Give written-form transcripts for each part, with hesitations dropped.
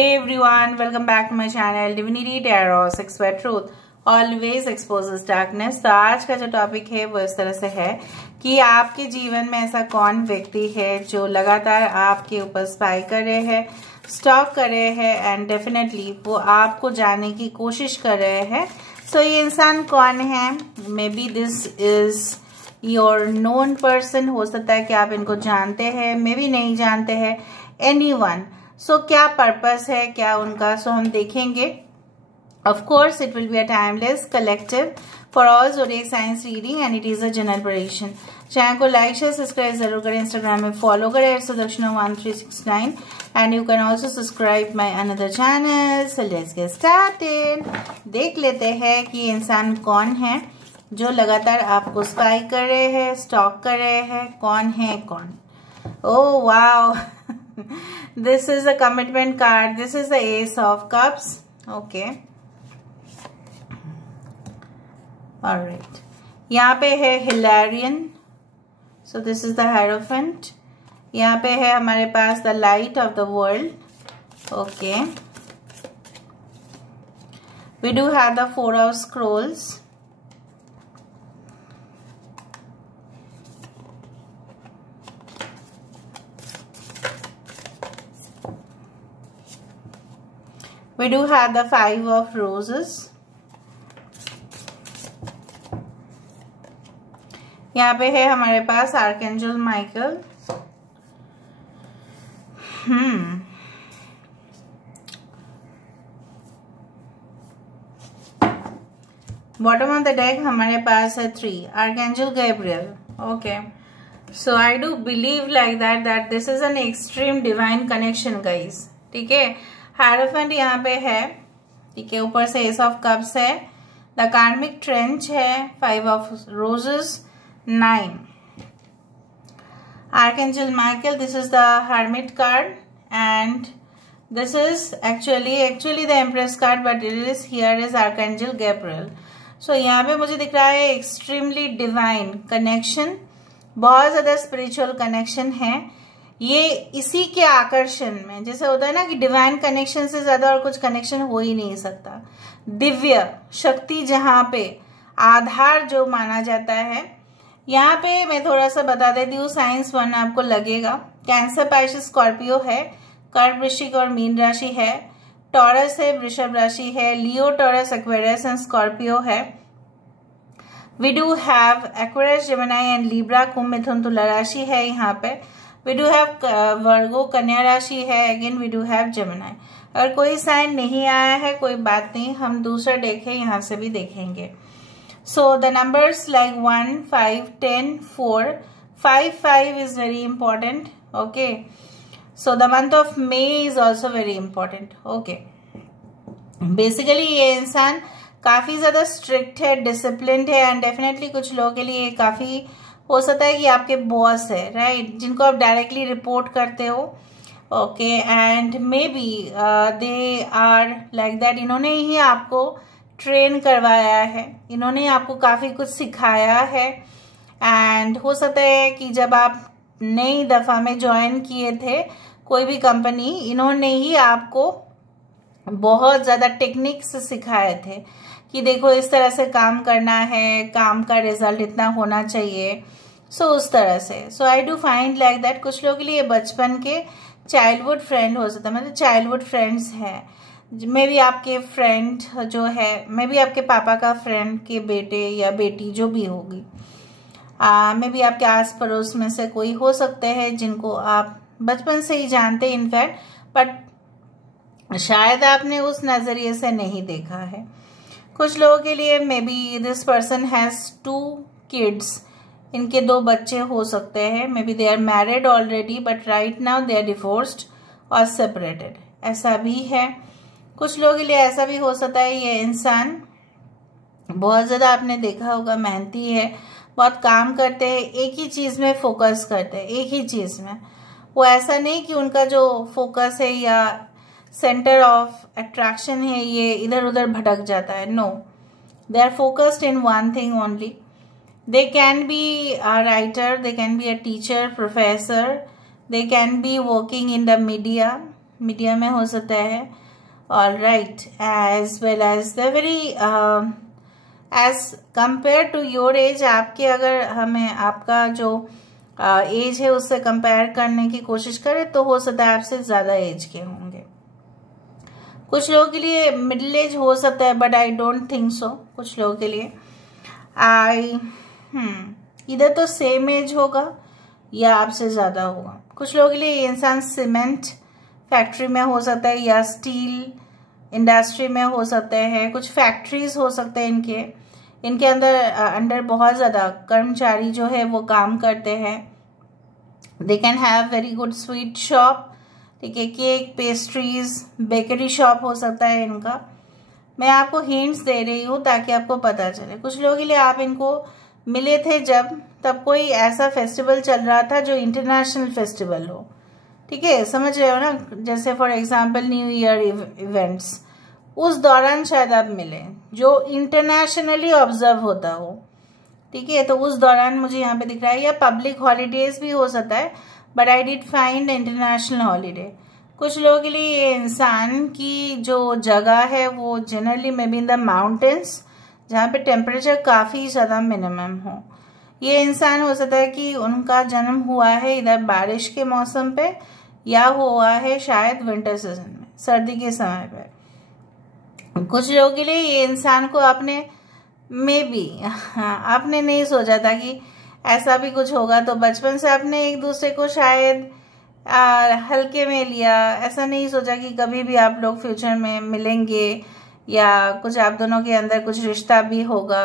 Hey everyone, welcome back to my channel Divinity Tarot Sex Sweat Truth Always Exposes Darkness। तो आज का जो topic है वो इस तरह से है कि आपके जीवन में ऐसा कौन व्यक्ति है जो लगातार आपके ऊपर स्पाई कर रहे हैं, स्टॉक कर रहे हैं एंड डेफिनेटली वो आपको जानने की कोशिश कर रहे हैं। सो ये इंसान कौन है? May B this is your known person. हो सकता है कि आप इनको जानते हैं, मे बी नहीं जानते हैं, एनीवन। सो क्या पर्पस है क्या उनका, सो हम देखेंगे। Of course it will be a timeless collective for all zodiac science reading and it is a general prediction. Channel को लाइक शेयर सब्सक्राइब जरूर करें, इंस्टाग्राम में फॉलो करें @Sudakshana1369 and you can also subscribe my another channel. So let's get started. देख लेते हैं कि इंसान कौन है जो लगातार आपको स्पाई कर रहे हैं, स्टॉक कर रहे हैं। कौन है कौन? Oh wow, this is a commitment card. This is the Ace of Cups. Okay. All right. यहाँ पे है Hilarion. So this is the Hierophant. यहाँ पे है हमारे पास the Light of the World. Okay. We do have the Four of Scrolls. We do have the Five of Roses. यहाँ पे है हमारे पास archangel Michael. Bottom of the deck हमारे पास है 3 archangel Gabriel. Okay, so I do believe like that this is an extreme divine connection guys. ठीक है, हायरोफेंट यहाँ पे है, ठीक है, ऊपर से एस ऑफ कप्स है, द कार्मिक ट्रेंच है, 5 of roses, 9 archangel Michael. This is the hermit card and this is actually the empress card, but it is here is archangel Gabriel. So यहाँ पे मुझे दिख रहा है एक्सट्रीमली डिवाइन कनेक्शन, बहुत ज्यादा स्पिरिचुअल कनेक्शन है। ये इसी के आकर्षण में, जैसे होता है ना कि डिवाइन कनेक्शन से ज्यादा और कुछ कनेक्शन हो ही नहीं सकता। दिव्य शक्ति जहां पे आधार जो माना जाता है, यहाँ पे मैं थोड़ा सा बता देती हूँ। साइंस 1 आपको लगेगा। कैंसर, पाइसेस, स्कॉर्पियो है, कर्क, वृश्चिक और मीन राशि है, टॉरस है, वृषभ राशि है, Leo, Taurus, Aquarius and Scorpio है। We do have Aquarius, Gemini and Libra, कुंभ, मिथुन, तुला राशि है यहाँ पे। We do have वर्गो, कन्या राशि है, again we do have Gemini. अगर कोई साइन नहीं आया है कोई बात नहीं, हम दूसरा देखें, यहाँ से भी देखेंगे। So the numbers like 1, 5, 10, 4, 5 is very important. Okay, so the month of May is also very important. Okay, basically ये इंसान काफी ज्यादा स्ट्रिक्ट है, डिसिप्लिन्ड है एंड डेफिनेटली कुछ लोगों के लिए काफी हो सकता है कि आपके बॉस है, राइट, जिनको आप डायरेक्टली रिपोर्ट करते हो। Okay, and maybe they are like that. इन्होंने ही आपको ट्रेन करवाया है, इन्होंने आपको काफी कुछ सिखाया है एंड हो सकता है कि जब आप नई दफा में ज्वाइन किए थे कोई भी कंपनी, इन्होंने ही आपको बहुत ज्यादा टेक्निक्स सिखाए थे कि देखो इस तरह से काम करना है, काम का रिजल्ट इतना होना चाहिए। सो उस तरह से, so I do find like that. कुछ लोगों के लिए बचपन के चाइल्डहुड फ्रेंड हो सकता है, मतलब चाइल्डहुड फ्रेंड्स हैं। मे बी आपके फ्रेंड जो है, मे बी आपके पापा का फ्रेंड के बेटे या बेटी जो भी होगी, मे बी आपके आस पड़ोस में से कोई हो सकते हैं जिनको आप बचपन से ही जानते हैं इनफैक्ट, बट शायद आपने उस नजरिए से नहीं देखा है। कुछ लोगों के लिए maybe this person has 2 kids, इनके 2 बच्चे हो सकते हैं। Maybe they are married already but right now they are divorced और सेपरेटेड, ऐसा भी है। कुछ लोगों के लिए ऐसा भी हो सकता है ये इंसान बहुत ज्यादा, आपने देखा होगा, मेहनती है, बहुत काम करते हैं, एक ही चीज में फोकस करते हैं, एक ही चीज में। वो ऐसा नहीं कि उनका जो फोकस है या सेंटर ऑफ अट्रैक्शन है ये इधर उधर भटक जाता है। No, they are focused in one thing only. They can be a writer, they can be a teacher, professor, they can be working in the media, medium में हो सकता है, all right, as well as the very age compare to your age, आपके अगर हमें आपका जो as है उससे कंपेयर करने की कोशिश करें तो हो सकता है आपसे ज़्यादा एज के होंगे। कुछ लोगों के लिए मिडिल एज हो सकता है, but I don't think so. कुछ लोगों के लिए इधर तो सेम एज होगा या आपसे ज़्यादा होगा। कुछ लोगों के लिए ये इंसान सीमेंट फैक्ट्री में हो सकता है या स्टील इंडस्ट्री में हो सकते हैं। कुछ फैक्ट्रीज हो सकते हैं इनके अंडर बहुत ज़्यादा कर्मचारी जो है वो काम करते हैं। They can have very good sweet shop, ठीक है, केक, पेस्ट्रीज, बेकरी शॉप हो सकता है इनका। मैं आपको हिंट्स दे रही हूँ ताकि आपको पता चले। कुछ लोगों के लिए आप इनको मिले थे तब कोई ऐसा फेस्टिवल चल रहा था जो इंटरनेशनल फेस्टिवल हो, ठीक है, समझ रहे हो ना, जैसे for example new year events, उस दौरान शायद आप मिले जो इंटरनेशनली ऑब्जर्व होता हो, ठीक है। तो उस दौरान मुझे यहाँ पे दिख रहा है, या पब्लिक हॉलीडेज भी हो सकता है, but I did find international holiday. कुछ लोगों के लिए ये इंसान की जो जगह है वो generally may be in the mountains, जहाँ पे टेम्परेचर काफ़ी ज़्यादा मिनिमम हो। ये इंसान हो सकता है कि उनका जन्म हुआ है इधर बारिश के मौसम पे, या हुआ है शायद विंटर सीजन में, सर्दी के समय पे। कुछ लोगों के लिए ये इंसान को आपने आपने नहीं सोचा था कि ऐसा भी कुछ होगा, तो बचपन से आपने एक दूसरे को शायद हल्के में लिया, ऐसा नहीं सोचा कि कभी भी आप लोग फ्यूचर में मिलेंगे या कुछ आप दोनों के अंदर कुछ रिश्ता भी होगा।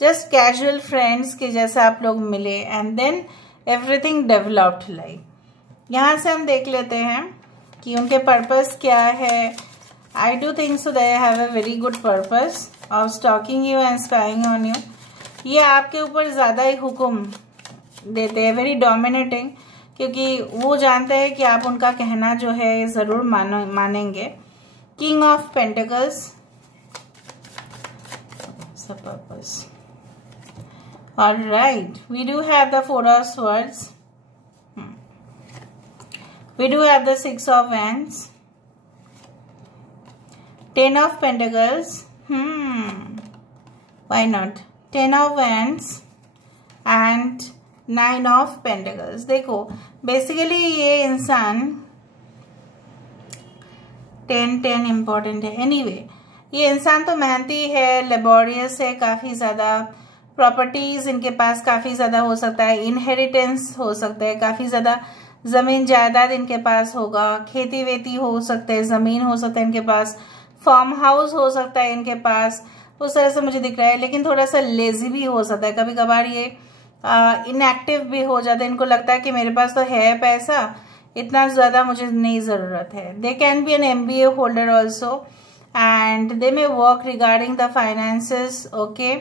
जस्ट कैजुअल फ्रेंड्स के जैसा आप लोग मिले and then everything developed like. यहाँ से हम देख लेते हैं कि उनके पर्पस क्या है। I do think so they have a very good purpose of stalking you and spying on you. ये आपके ऊपर ज़्यादा ही हुक्म देते हैं, वेरी डोमिनेटिंग, क्योंकि वो जानते हैं कि आप उनका कहना जो है ज़रूर मानेंगे। King of pentacles, purpose, all right, we do have the Four of Swords, we do have the Six of Wands, Ten of Pentacles, why not, Ten of Wands and Nine of Pentacles। देखो basically ये इंसान 10 important है। Anyway ये इंसान तो मेहनती है, laborious है, काफ़ी ज़्यादा प्रॉपर्टीज़ इनके पास काफ़ी ज़्यादा हो सकता है, इनहेरिटेंस हो सकता है, काफ़ी ज़्यादा ज़मीन जायदाद इनके पास होगा, खेती वेती हो सकते हैं, ज़मीन हो सकता है इनके पास, फार्म हाउस हो सकता है इनके पास, उस तरह से मुझे दिख रहा है। लेकिन थोड़ा सा लेजी भी हो सकता है, कभी कभार ये इनएक्टिव भी हो जाता है। इनको लगता है कि मेरे पास तो है पैसा, इतना ज़्यादा मुझे नहीं ज़रूरत है। They can be an MBA holder also and they may work regarding the finances, okay.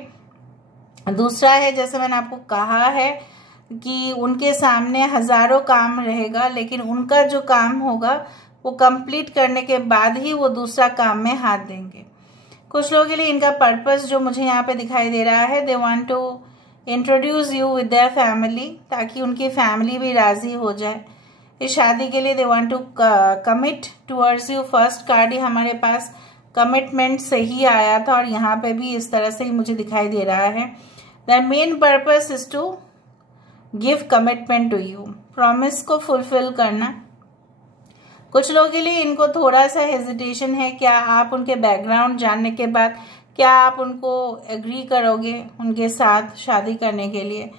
दूसरा है, जैसे मैंने आपको कहा है कि उनके सामने हजारों काम रहेगा, लेकिन उनका जो काम होगा वो कंप्लीट करने के बाद ही वो दूसरा काम में हाथ देंगे। कुछ लोगों के लिए इनका पर्पस जो मुझे यहाँ पे दिखाई दे रहा है, they want to introduce you with their family, ताकि उनकी फैमिली भी राजी हो जाए इस शादी के लिए। They want to commit towards you. First card ही हमारे पास कमिटमेंट से ही आया था और यहाँ पे भी इस तरह से ही मुझे दिखाई दे रहा है। The main purpose is to give commitment to you, promise को फुलफिल करना। कुछ लोगों के लिए इनको थोड़ा सा हेजिटेशन है, क्या आप उनके बैकग्राउंड जानने के बाद क्या आप उनको एग्री करोगे उनके साथ शादी करने के लिए।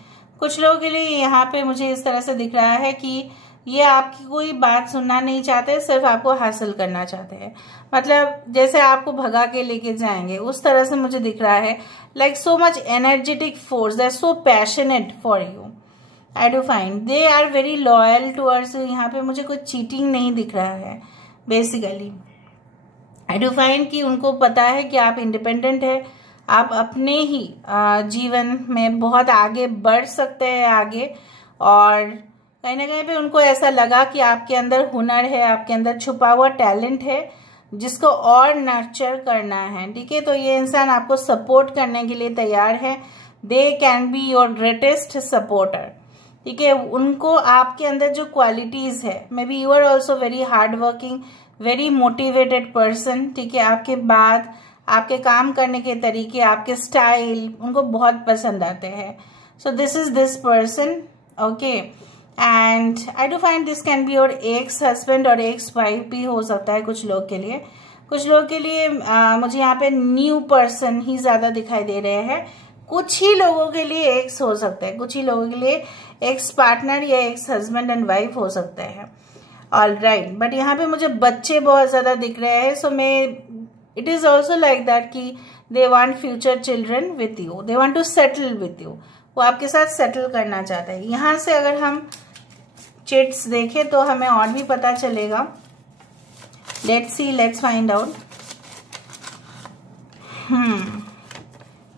कुछ लोगों के लिए यहाँ पे मुझे इस तरह से दिख रहा है कि ये आपकी कोई बात सुनना नहीं चाहते, सिर्फ आपको हासिल करना चाहते हैं, मतलब जैसे आपको भगा के लेके जाएंगे उस तरह से मुझे दिख रहा है। Like so much energetic force, they are so passionate for you. I do find they are very loyal towards you. यहाँ पे मुझे कोई चीटिंग नहीं दिख रहा है बेसिकली। आई डू फाइंड कि उनको पता है कि आप इंडिपेंडेंट है, आप अपने ही जीवन में बहुत आगे बढ़ सकते हैं आगे, और कहीं ना कहीं पे उनको ऐसा लगा कि आपके अंदर हुनर है, आपके अंदर छुपा हुआ टैलेंट है जिसको और नर्चर करना है, ठीक है। तो ये इंसान आपको सपोर्ट करने के लिए तैयार है। They can be your greatest supporter, ठीक है। उनको आपके अंदर जो क्वालिटीज है, may be you are also very hard working, very motivated person, ठीक है, आपके बात, आपके काम करने के तरीके, आपके स्टाइल उनको बहुत पसंद आते हैं. So this is this person. Okay, and I do find this can be your ex husband और एक्स वाइफ भी हो सकता है कुछ लोग के लिए. कुछ लोग के लिए मुझे यहाँ पे न्यू पर्सन ही ज्यादा दिखाई दे रहे हैं. कुछ ही लोगों के लिए एक्स हो सकता है, कुछ ही लोगों के लिए एक्स पार्टनर या एक्स हस्बैंड एंड वाइफ हो सकता है. ऑल राइट, बट यहाँ पे मुझे बच्चे बहुत ज्यादा दिख रहे हैं. सो मैं it is also like that कि they want future children with you, they want to settle with you. वो आपके साथ सेटल करना चाहता है. यहाँ से अगर हम चिट्स देखें तो हमें और भी पता चलेगा. Let's see, let's find out.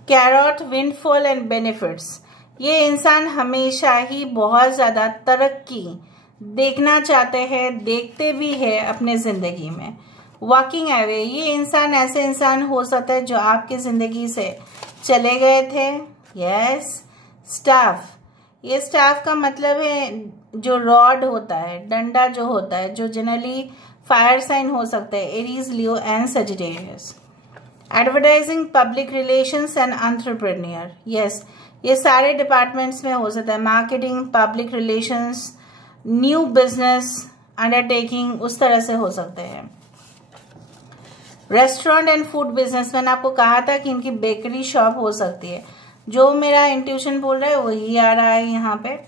Carrot, windfall and benefits. ये इंसान हमेशा ही बहुत ज्यादा तरक्की देखना चाहते हैं, देखते भी है अपने जिंदगी में. वॉकिंग अवे, ये इंसान ऐसे इंसान हो सकता है जो आपकी जिंदगी से चले गए थे. यस. स्टाफ, ये स्टाफ का मतलब है जो रॉड होता है, डंडा जो होता है, जो जनरली फायर साइन हो सकता है, Aries, Leo and Sagittarius. Advertising, public relations and entrepreneur. Yes, ये सारे डिपार्टमेंट्स में हो सकता है. Marketing, public relations, new business undertaking, उस तरह से हो सकते हैं. रेस्टोरेंट एंड फूड बिजनेस, मैंने आपको कहा था कि इनकी बेकरी शॉप हो सकती है. जो मेरा इंट्यूशन बोल रहा है वही आ रहा है यहाँ पे.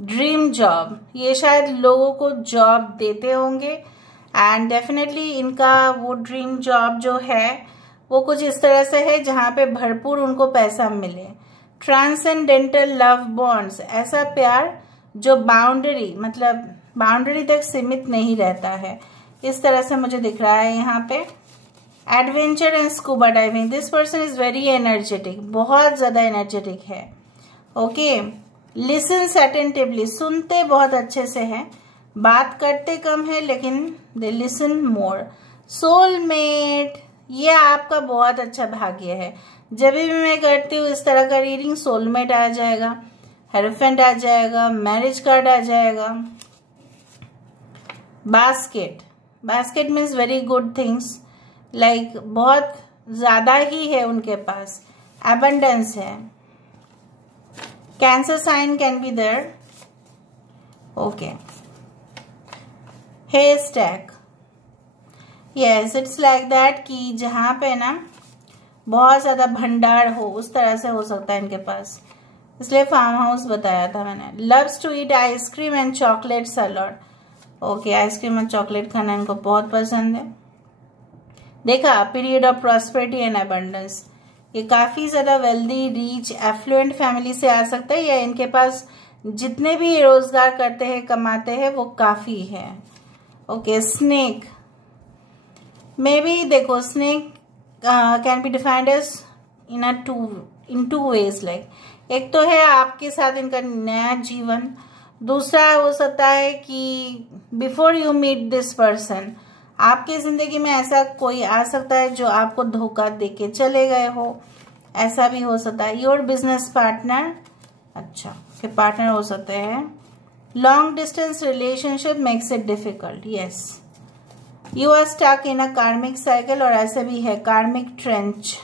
ड्रीम जॉब, ये शायद लोगों को जॉब देते होंगे एंड डेफिनेटली इनका वो ड्रीम जॉब जो है वो कुछ इस तरह से है जहाँ पे भरपूर उनको पैसा मिले. ट्रांसेंडेंटल लव बॉन्ड्स, ऐसा प्यार जो बाउंड्री, मतलब बाउंड्री तक सीमित नहीं रहता है, इस तरह से मुझे दिख रहा है यहाँ पे. Adventure and scuba diving, this person is very energetic, बहुत ज्यादा एनर्जेटिक है. ओके. लिसन्स अटेंटिवली, सुनते बहुत अच्छे से हैं, बात करते कम है लेकिन दे लिसन मोर. सोलमेट, ये आपका बहुत अच्छा भाग्य है. जब भी मैं करती हूँ इस तरह का रीडिंग, सोलमेट आ जाएगा, हेरोफेंट आ जाएगा, मैरिज कार्ड आ जाएगा. Basket, basket means very good things, like बहुत ज्यादा ही है उनके पास, एबंडेंस है. Cancer sign can be there. Okay. Hair stack, yes, it's like that कि जहां पे ना बहुत ज्यादा भंडार हो, उस तरह से हो सकता है इनके पास, इसलिए फार्म हाउस बताया था मैंने. Loves to eat ice cream and chocolate salad. Okay, ice cream और चॉकलेट खाना इनको बहुत पसंद है. देखा, period of prosperity and abundance, ये काफी ज्यादा वेल्दी, रीच, एफ्लुएंट फैमिली से आ सकता है, या इनके पास जितने भी रोजगार करते हैं, कमाते हैं, वो काफी है. ओके. स्नेक, मे बी देखो, snake can be defined as in two ways. Like एक तो है आपके साथ इनका नया जीवन, दूसरा हो सकता है कि before you meet this person आपकी जिंदगी में ऐसा कोई आ सकता है जो आपको धोखा देके चले गए हो, ऐसा भी हो सकता है. योर बिजनेस पार्टनर, अच्छा के पार्टनर हो सकते हैं. Long distance relationship makes it difficult. Yes, you are stuck in a karmic cycle, और ऐसे भी है कार्मिक ट्रेंच.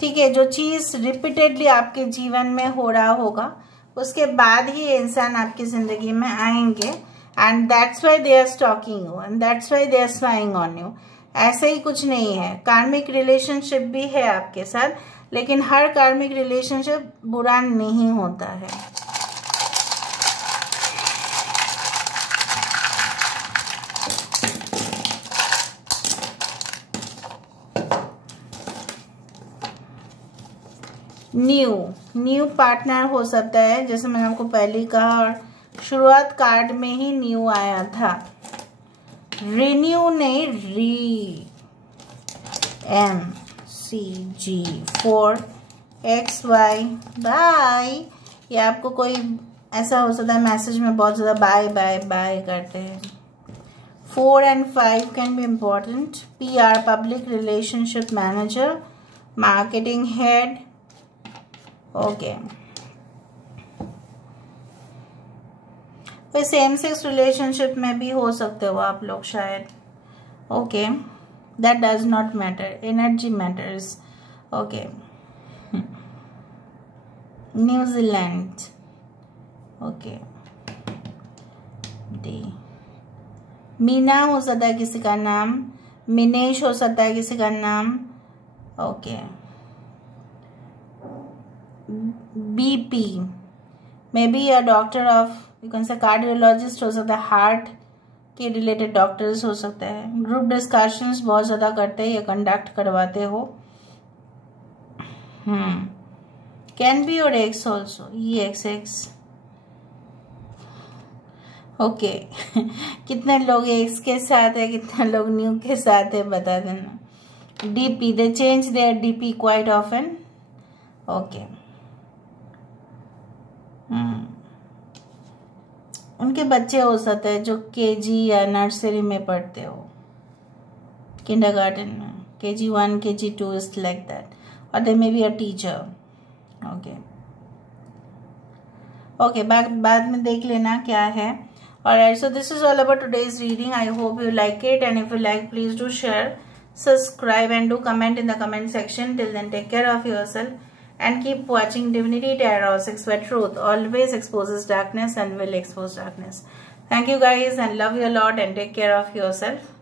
ठीक है, जो चीज रिपीटेडली आपके जीवन में हो रहा होगा उसके बाद ही ये इंसान आपकी जिंदगी में आएंगे, and that's why they are stalking you and that's why they are spying on you. ऐसे ही कुछ नहीं है, कार्मिक रिलेशनशिप भी है आपके साथ, लेकिन हर कार्मिक रिलेशनशिप बुरा नहीं होता है. न्यू पार्टनर हो सकता है, जैसे मैंने आपको पहले ही कहा, और शुरुआत कार्ड में ही न्यू आया था. रिन्यू नहीं, REMCG4 XY बाय. ये आपको कोई ऐसा हो सकता है मैसेज में बहुत ज्यादा बाय बाय बाय करते हैं. 4 and 5 can be important. PR, public relationship manager, marketing head. Okay. तो सेम सेक्स रिलेशनशिप में भी हो सकते हो आप लोग शायद. Okay, that does not matter. Energy matters. Okay. New Zealand. Okay. D. Meena हो सकता है किसी का नाम, मिनेश हो सकता है किसी का नाम. Okay. BP may be a doctor of, you can say cardiologist हो सकता है, हार्ट के रिलेटेड डॉक्टर्स हो सकता है. ग्रुप डिस्कशंस बहुत ज़्यादा करते हैं या कंडक्ट करवाते हो. Can be your x also. EXX. Okay. कितने लोग एक्स के साथ है, कितने लोग न्यू के साथ है, बता देना. DP, they change their DP quite often. Okay. उनके बच्चे हो सकते हैं जो KG या नर्सरी में पढ़ते हो, किंडरगार्टन में, KG1 KG2 is like that, or they may be a teacher. Okay. Okay, बाद में देख लेना क्या है. Alright, so this is all about today's reading. I hope you like it, and if you like, please do share, subscribe, and do comment in the comment section. Till then, take care of yourself and keep watching Divinity Tarot 6, where truth always exposes darkness and will expose darkness. Thank you guys, and love you a lot, and take care of yourself.